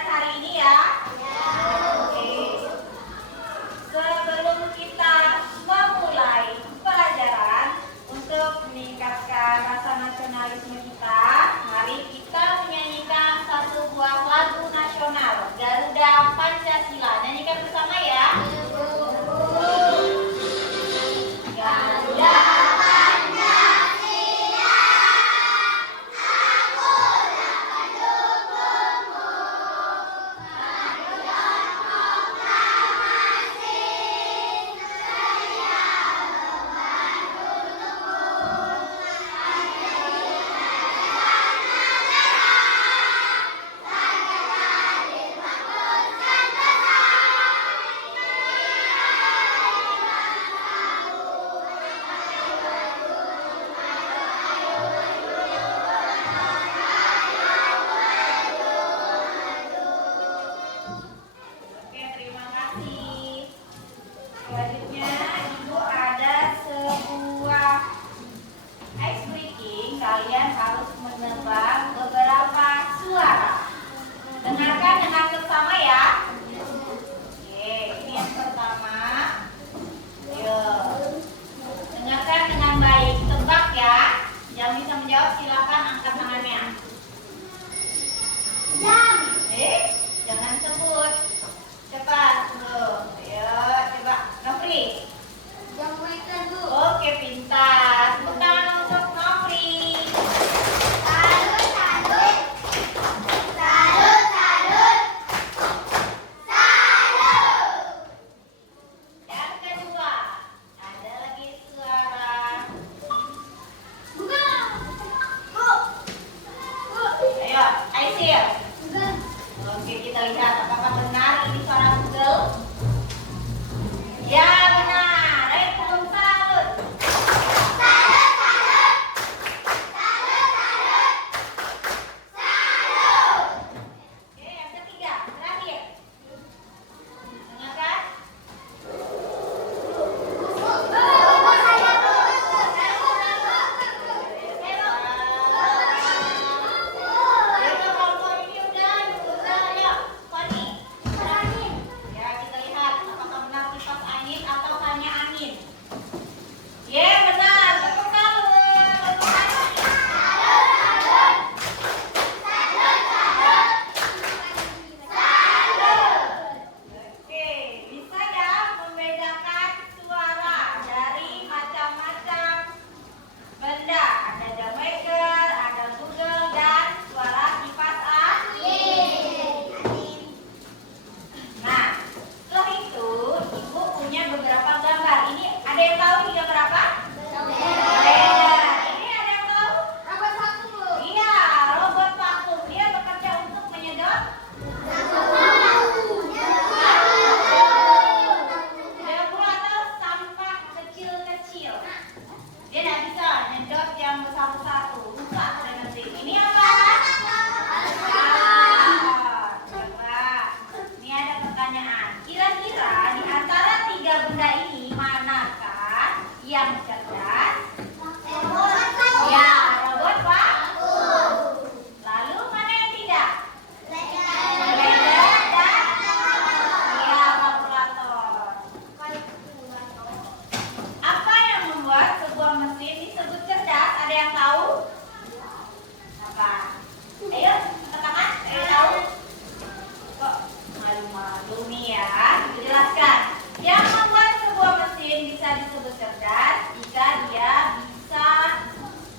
cerdas hari ini ya? Oke. Sebelum kita memulai pelajaran untuk meningkatkan rasa nasionalisme kita, mari kita menyanyikan satu buah lagu nasional, Garuda Pancasila. Nyanyikan bersama ya. Garuda selanjutnya, Ibu ada sebuah ice breaking. Kalian harus menebak beberapa suara. Dengarkan dengan seksama ya. Oke, ini yang pertama. Ayo, dengarkan dengan baik. Tebak ya. Yang bisa menjawab silakan angkat tangannya. Jangan sebut. Cepat, tuh. Ayo, coba. Nofri. Oke, pintar. Tepuk tangan untuk Nofri. Salut. Yang kedua, ada lagi suara. Ayo, Aisyah. Oke, kita lihat apakah benar ini suara Google. Ya, benar. Ayo, tepuk salut. Oke, yang ketiga, terakhir. Dengarkan. Ya, kita lihat apakah benar kipas angin atau hanya angin. Ya, benar. Tepuk tangan. Oke, bisa ya membedakan suara dari macam-macam benda. Ada jam maker, ada Google, dan suara kipas angin. Nah, setelah itu Ibu punya beberapa gambar. Ini ada yang tahu ini gambar apa? Ini ada yang tahu? Iya, robot vakum. Dia bekerja untuk menyedot debu atau sampah kecil-kecil. Dia tidak bisa menyedot yang besar-besar tuh. Rusak dan nanti. Ini apa? Coba. Ini ada pertanyaan. Kira-kira di antara tiga benda ini manakah yang cerdas? Ya, robot vakum. Lalu mana yang tidak? Blender dan ya, kalkulator. Apa yang membuat sebuah mesin disebut cerdas? Ada yang tahu? Apa? Ayo, angkat tangan. Ayo tahu. Kok malu-malu nih ya? Jelaskan. Yang membuat sebuah mesin bisa disebut cerdas jika dia bisa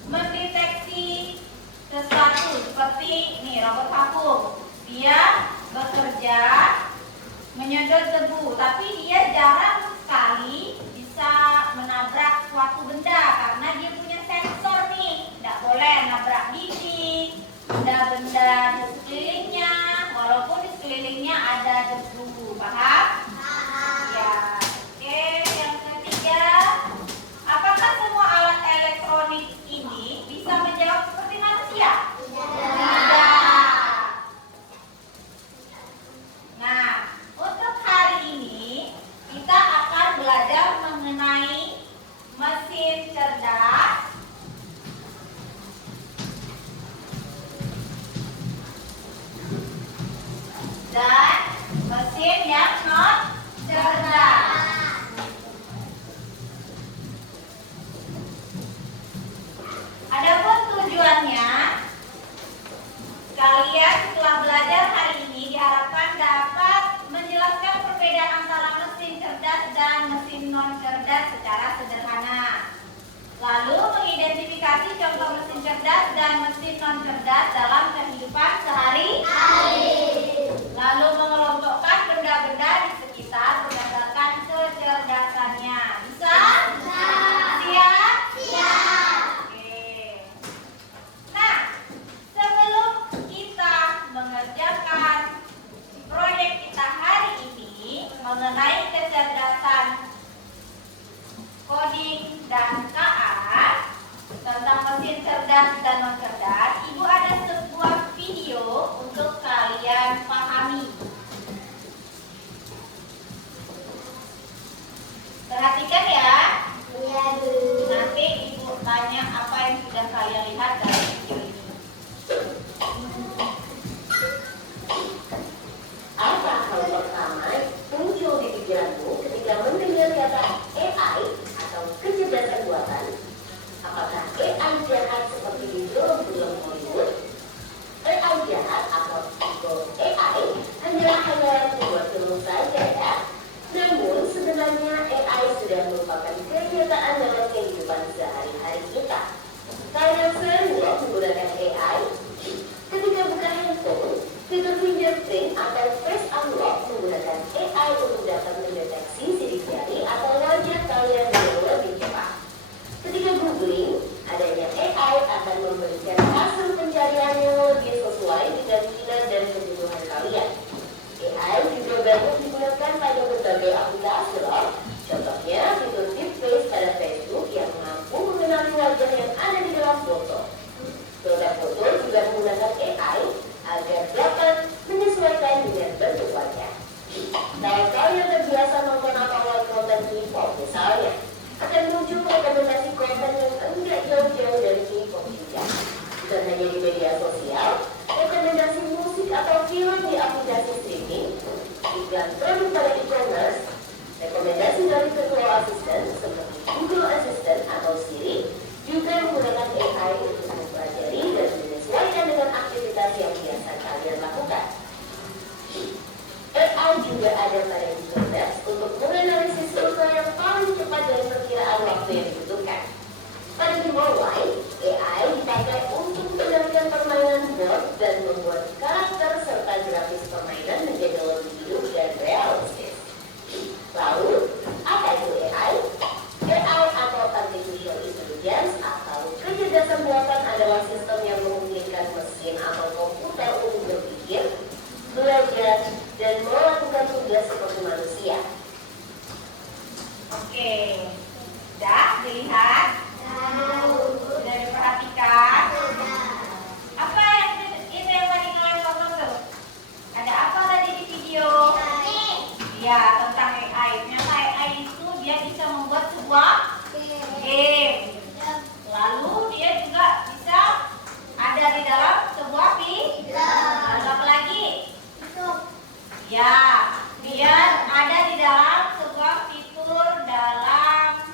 mendeteksi sesuatu seperti nih robot vakum. Dia bekerja menyedot debu, tapi dia jarang sekali bisa menabrak suatu benda karena dia punya sensor nih. Tidak boleh nabrak dinding, benda-benda di sekelilingnya, walaupun di sekelilingnya ada debu. Paham? Ya. Oke, yang ketiga, apakah semua alat elektronik ini bisa menjawab seperti manusia? Tidak. Nah, untuk hari ini kita akan belajar mengenai mesin cerdas. dan mesin yang non cerdas. Adapun tujuannya, kalian setelah belajar hari ini diharapkan dapat menjelaskan perbedaan antara mesin cerdas dan mesin non cerdas secara sederhana. Lalu mengidentifikasi contoh mesin cerdas dan mesin non cerdas dalam kehidupan sehari-hari. Lalu mengelompokkan benda-benda di sekitar berdasarkan kecerdasannya. Bisa? Siap? Siap. Oke. Nah, sebelum kita mengerjakan proyek kita hari ini mengenai kecerdasan coding dan KA tentang mesin cerdas dan non cerdas, Ibu ada sebuah video untuk kalian pahami. Perhatikan ya. Iya, Bu. Nanti Ibu tanya apa yang sudah kalian lihat dari video ini. Apa hal pertama muncul di pikiranmu ketika mendengar kata AI atau kecerdasan buatan? Apakah AI jahat seperti di film-film Hollywood? AI jahat atau AI hanyalah khayalan pembuat film saja ya. Namun sebenarnya AI sudah merupakan kenyataan dalam kehidupan sehari-hari kita. Kalian semua menggunakan AI. Ketika buka handphone, fitur fingerprint atau face unlock menggunakan AI untuk dapat mendeteksi sidik jari atau wajah kalian dengan lebih cepat. Ketika googling, adanya AI akan memberikan hasil pencarian yang lebih sesuai dengan minat dan kebutuhan kalian. AI juga banyak digunakan pada berbagai aplikasi loh. Contohnya fitur deepfake pada Facebook yang mampu mengenali wajah yang ada di dalam foto. Filter foto juga menggunakan AI agar dapat menyesuaikan dengan bentuk wajah. Kalau kalian terbiasa nonton atau konten K-pop misalnya, akan muncul rekomendasi konten yang enggak jauh-jauh dari K-pop juga. Bukan hanya di media sosial, rekomendasi musik atau film di aplikasi streaming, iklan produk pada e-commerce, rekomendasi dari virtual assistant seperti Google Assistant atau Siri juga menggunakan AI untuk mempelajari dan menyesuaikan dengan aktivitas yang biasa kalian lakukan. AI juga ada pada e-commerce untuk menganalisis rute yang paling cepat dari perkiraan waktu yang dibutuhkan. Pada game online, AI dipakai untuk menjalankan permainan board dan membuat karakter serta grafis permainan menjadi lebih hidup dan realistis. Lalu, apa itu AI? AI atau Artificial Intelligence atau kecerdasan buatan adalah sistem yang memungkinkan mesin atau komputer untuk berpikir, belajar, dan melakukan tugas seperti manusia. Oke. Sudah dilihat? Sudah diperhatikan? Apa yang itu yang tadi kalian tonton tuh? Ada apa tadi di video? Ya, tentang AI. Ternyata AI itu dia bisa membuat sebuah game. Lalu dia juga bisa ada di dalam sebuah film. Lalu apa lagi? Ya, dia ada di dalam sebuah fitur dalam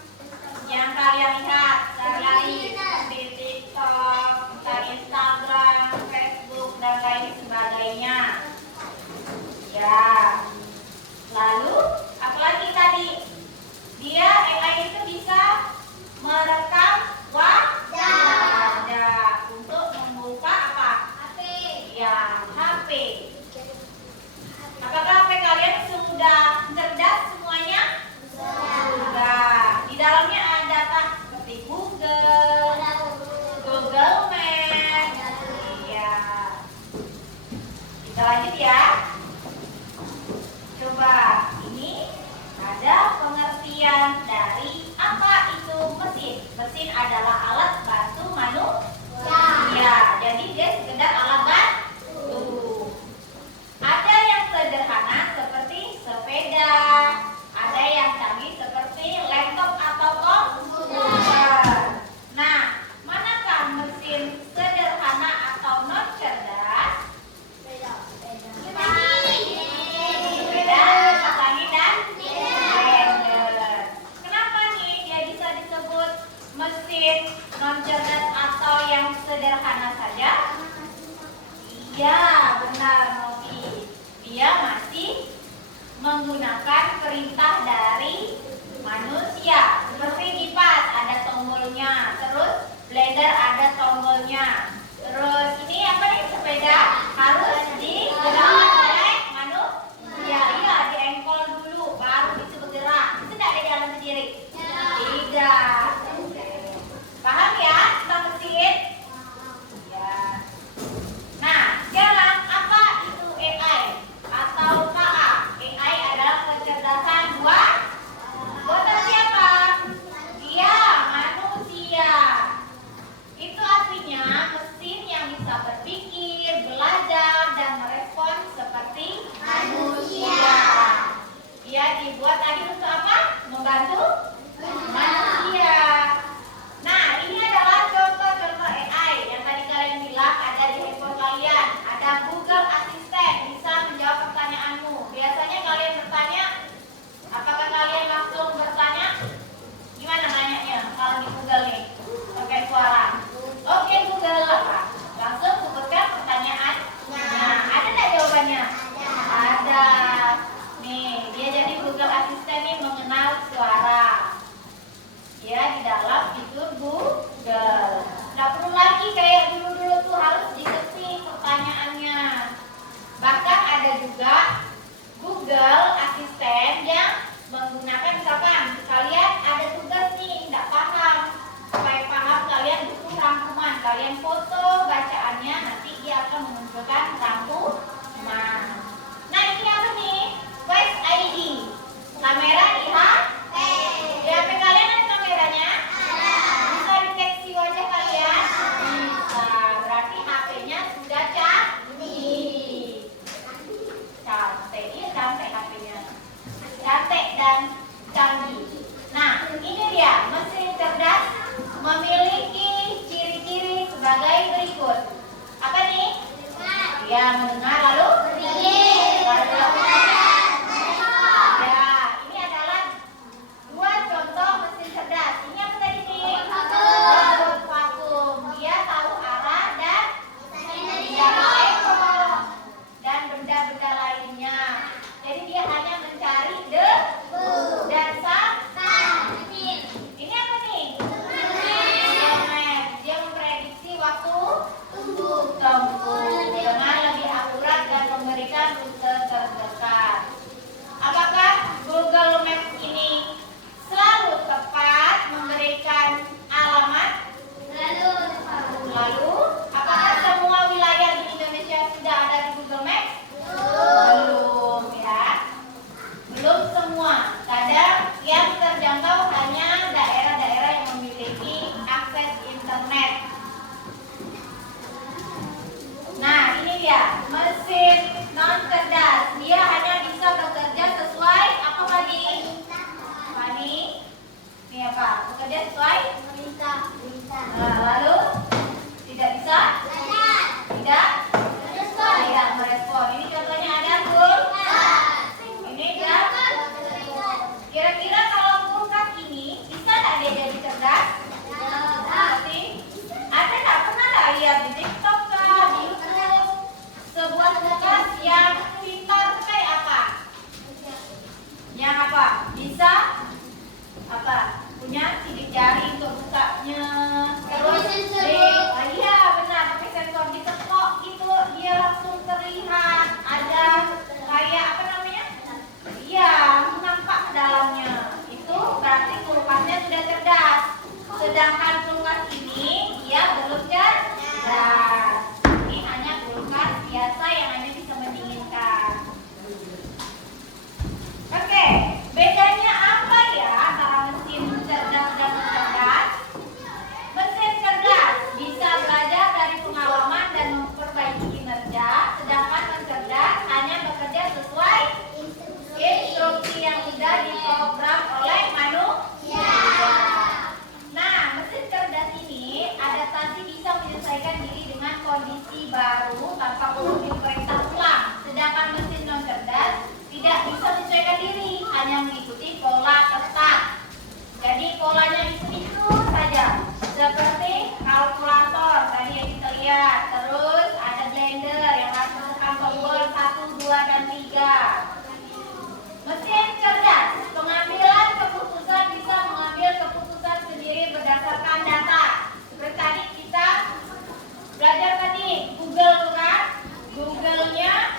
yang kalian lihat sehari-hari seperti TikTok, Instagram, Facebook, dan lain sebagainya. Ya. Lalu, apalagi tadi? Dia AI itu bisa merekam wajah untuk membuka apa? Ya, HP. Apakah HP kalian sudah cerdas semuanya? Sudah. Di dalamnya ada apa? Seperti Google Maps. Iya. Kita lanjut ya. Coba, ini ada pengertian dari apa itu mesin. Mesin adalah alat bantu manusia. Ya, jadi dia sekedar alat bantu. Ada yang sederhana seperti sepeda, ada yang canggih seperti laptop atau komputer. Nah, manakah mesin sederhana atau non cerdas? Novi. Dia masih menggunakan perintah dari manusia. Seperti kipas ada tombolnya, terus blender ada tombolnya. Terus ini apa nih, sepeda harus digerakkan oleh manusia. Iya, diengkol dulu baru bisa bergerak. Bisa tidak ada jalan sendiri? Tidak. Paham ya tentang mesin? Ya. Nah, sekarang apa itu AI atau KA? AI adalah kecerdasan buatan siapa? Dia manusia. Itu artinya mesin yang bisa berpikir, belajar,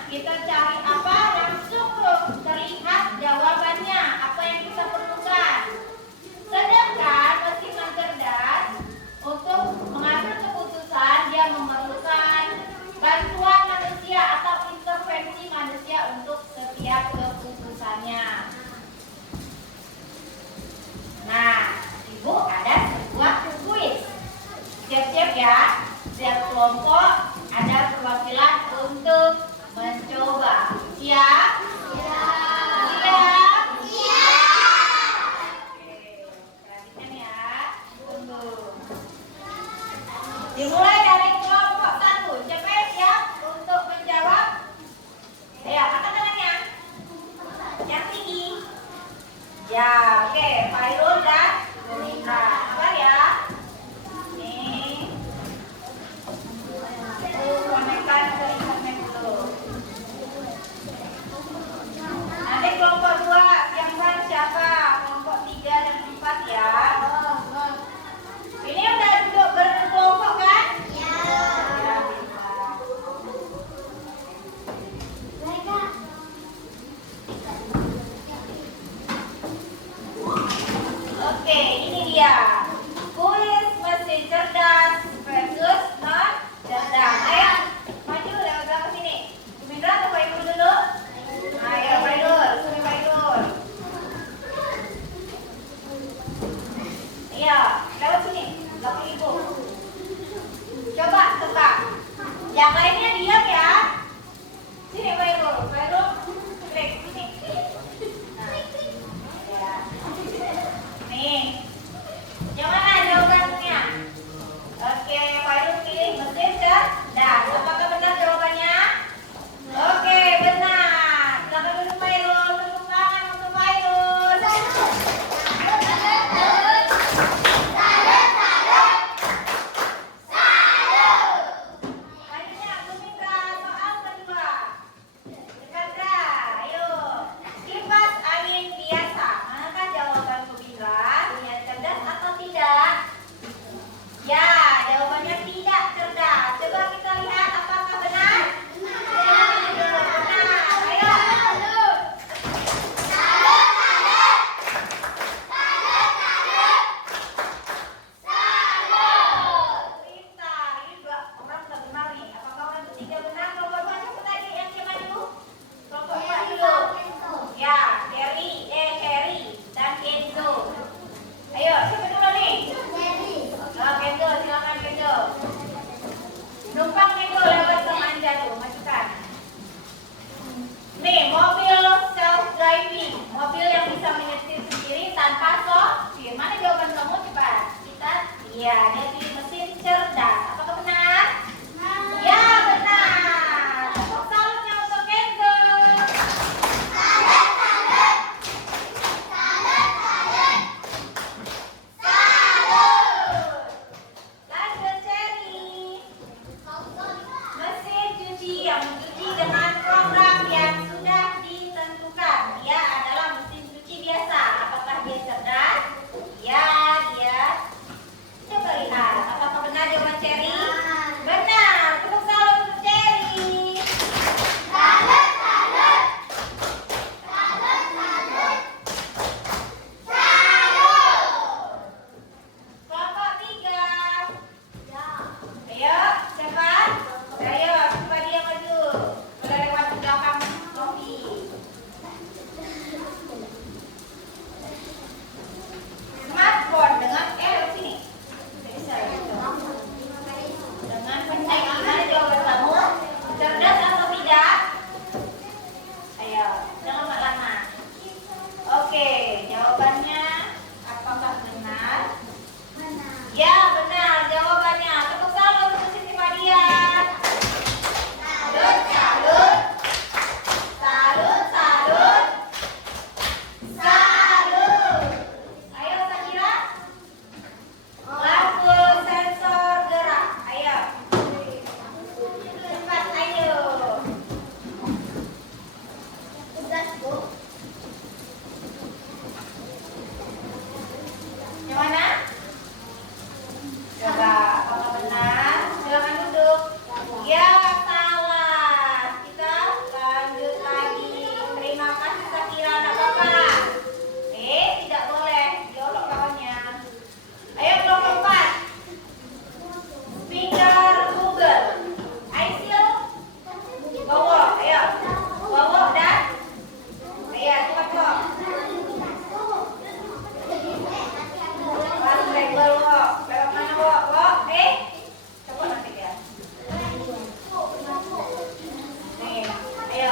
kita cari apa? Langsung tuh terlihat jawabannya, apa yang kita perlukan. Sedangkan mesin cerdas untuk mengambil keputusan dia memerlukan bantuan manusia atau intervensi manusia untuk setiap keputusannya. Nah, Ibu ada sebuah kuis. Siap-siap ya. Setiap kelompok ada perwakilan untuk mencoba.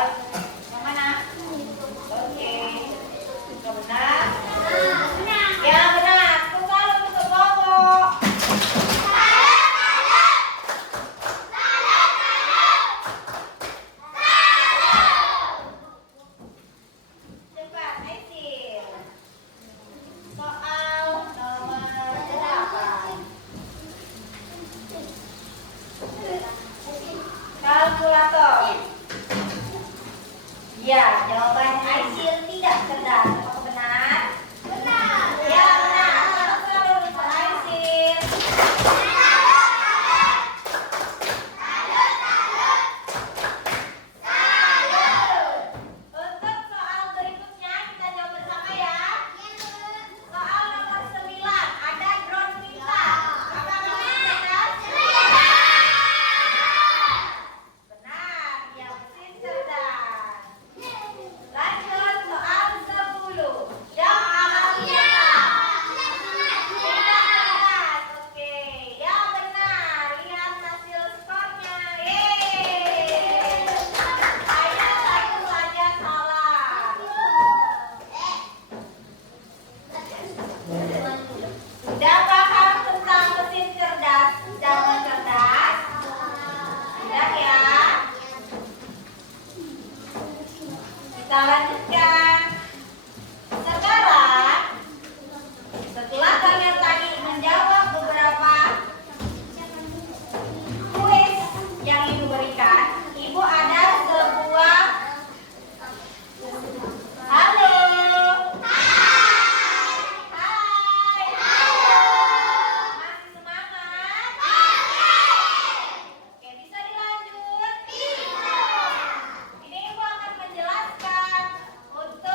Yang mana? Oke. Yang benar? Yang benar. Kembali untuk kelompok. Cepat, Aisyah. Soal nomor 8. Kalkulator. Ya, jawaban Aisyah tidak cerdas. Apakah benar? Benar. Ya, benar. Selalu untuk Aisyah. Untuk soal berikutnya kita jawab bersama ya. Soal nomor 9 ada drone pintar. Apakah benar? Benar, dia mesin cerdas. Lanjut soal 10. Jam amal nyata. Tidak cerdas. Oke, ya benar. Lihat hasil skornya. Yeay. Hanya satu saja salah. Sudah paham tentang mesin cerdas dan cerdas? Sudah ya? Kita lanjutkan. Sekarang, setelah kalian tadi menjawab beberapa kuis yang Ibu berikan, Ibu ada sebuah halo. Hai. Masih semangat? Oke, bisa dilanjut? Bisa. Ini Ibu akan menjelaskan untuk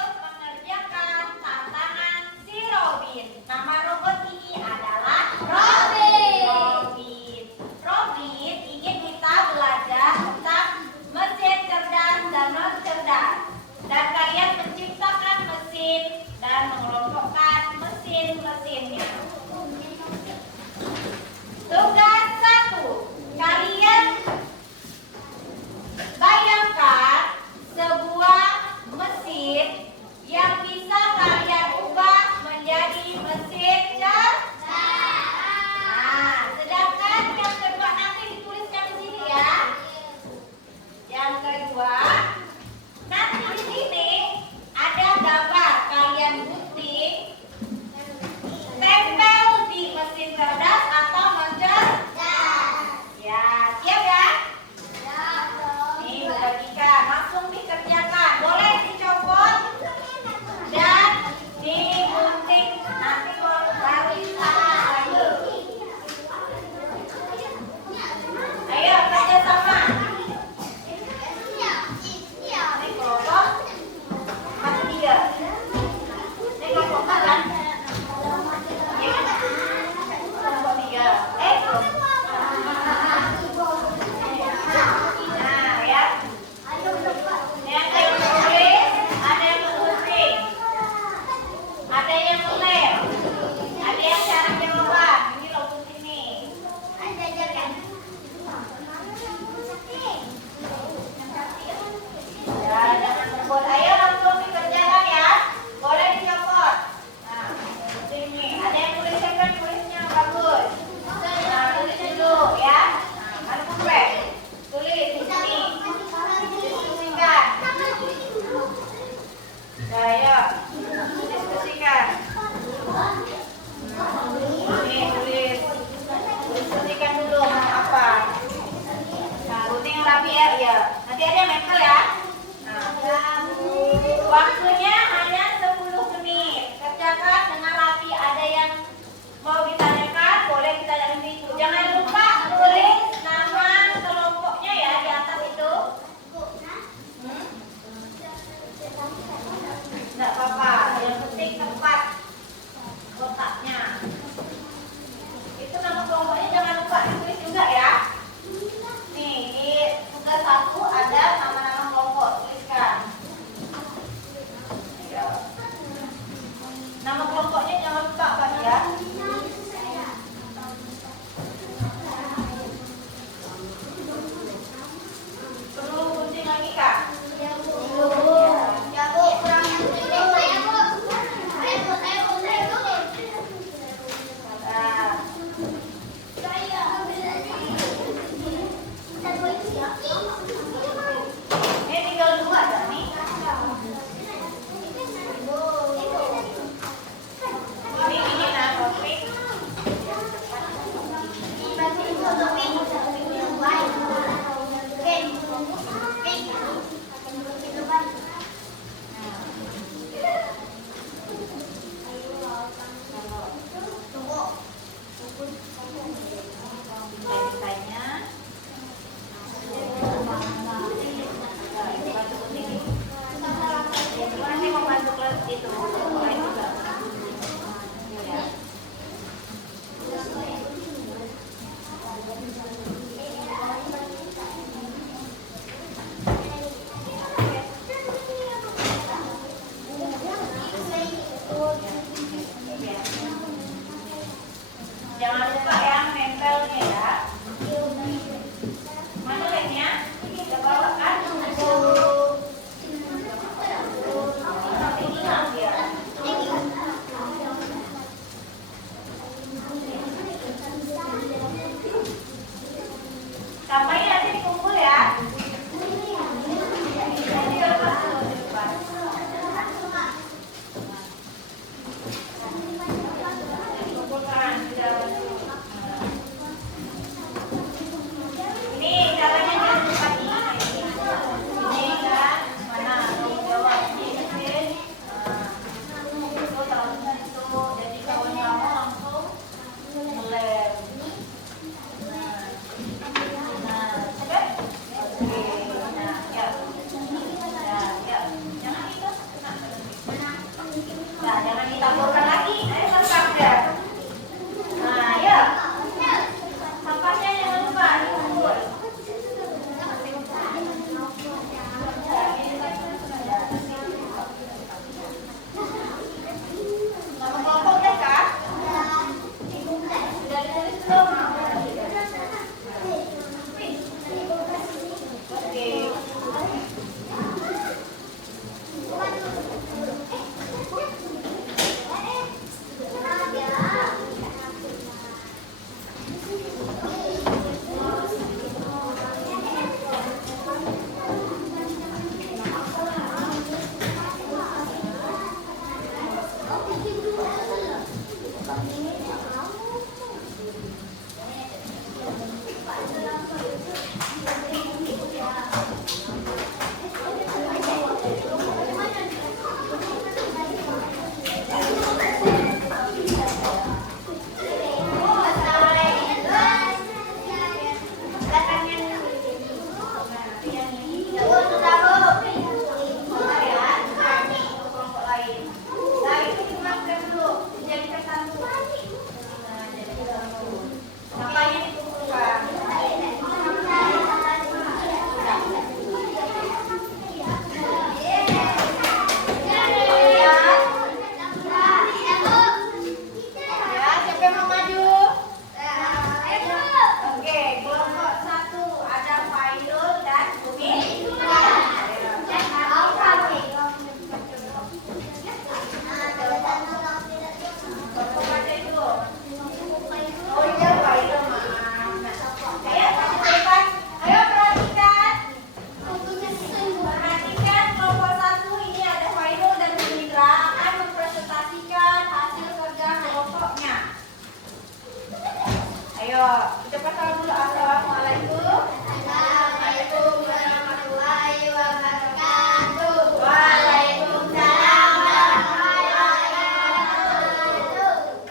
Ayo, ucapkan salam dulu. Assalamualaikum. Assalamualaikum warahmatullahi wabarakatuh. Waalaikumsalam warahmatullahi wabarakatuh.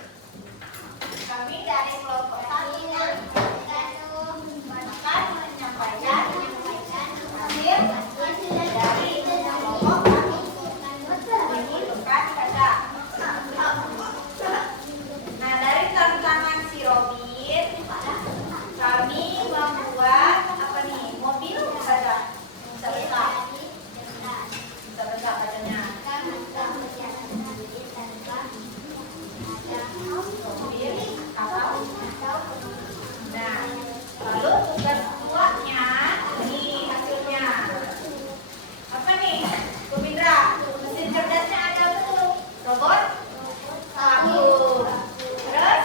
Kami dari kelompok kami akan menyampaikan hasil dari kelompok kami. Ini bukan kata. Nah, dari tantangan si Robin, kami membuat apa nih? Mobil saja. Bisa besar. Bisa besar bacanya. Mobil atau nah, lalu tugas keduanya ini hasilnya. Apa nih? Kumindra, mesin cerdasnya ada betul. Robot? Satu. Terus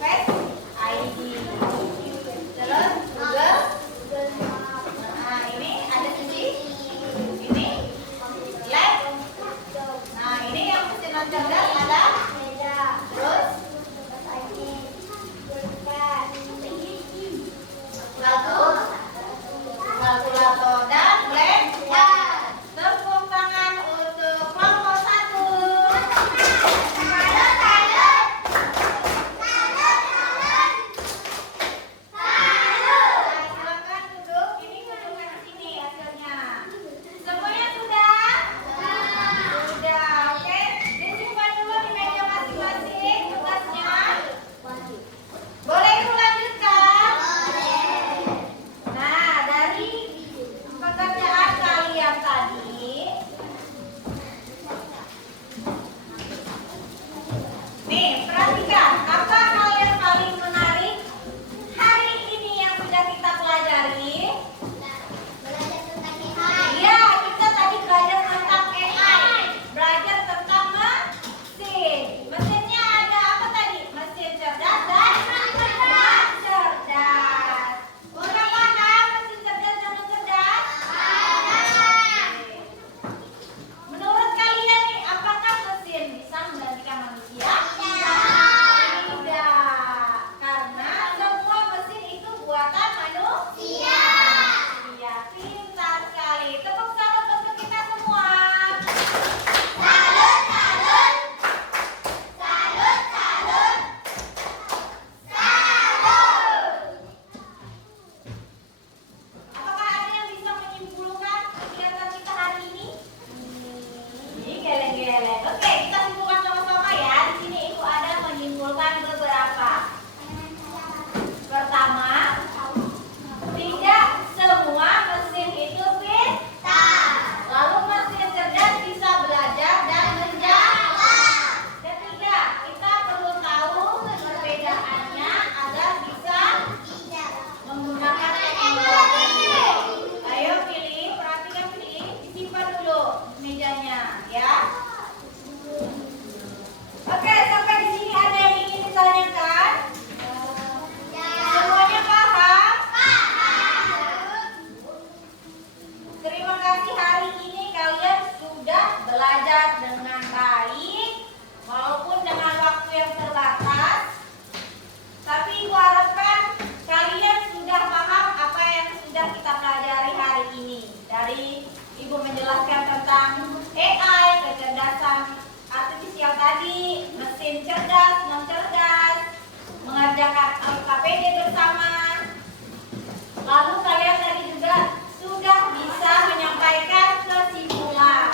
Face ID. Terus Google. Nah, ini ada sisi. Ini lab. Nah, ini yang mesin cerdas ada. Terus kalkulator dan blender. Tepuk tangan untuk kelompok 1. Silakan duduk. Ini kunjungan di sini hasilnya. Semuanya sudah? Sudah. Oke. Disimpan dulu di meja masing-masing tugasnya. Boleh ibu lanjutkan? Nah, dari pekerjaan kalian tadi, nih perhatikan apa hal yang paling menarik hari ini yang sudah kita pelajari. Iya, kita tadi belajar tentang AI, belajar tentang mesin. Mesinnya ada apa tadi? Mesin cerdas dan non cerdas. Udah paham mesin cerdas dan non cerdas? Menurut kalian nih, apakah mesin bisa menggantikan manusia? Tidak. Karena semua mesin itu buatan manusia. Iya, pintar sekali. Tepuk salut untuk kita semua. Salut, salut. Salut, salut. Salut. Apakah ada yang bisa menyimpulkan kegiatan kita hari ini? Ini geleng-geleng. Oke, kita simpulkan sama-sama ya. Di sini ibu ada menyimpulkan beberapa. Pertama, tidak semua mesin itu pintar. Lalu mesin cerdas bisa belajar dan menjawab. Ketiga, kita perlu tahu perbedaannya agar bisa menggunakan teknologi. Ayo pilih, perhatikan pilih, disimpan dulu mejanya ya. Oke, sampai di sini ada yang ingin ditanyakan? Semuanya paham? Terima kasih, hari ini kalian sudah belajar dengan baik walaupun dengan waktu yang terbatas. Tapi ibu harapkan kalian sudah paham apa yang sudah kita pelajari hari ini. Dari ibu menjelaskan tentang AI, kecerdasan artifisial tadi, mesin cerdas, non cerdas, mengerjakan LKPD bersama. Lalu kalian tadi juga sudah bisa menyampaikan kesimpulan.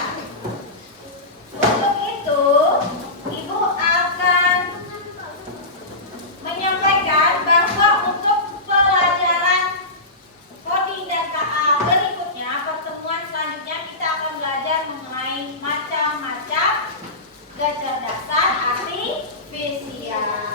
Untuk itu, ibu akan menyampaikan bahwa untuk pelajaran coding dan KA berikutnya, pertemuan selanjutnya kita akan belajar mengenai macam-macam kecerdasan artifisial.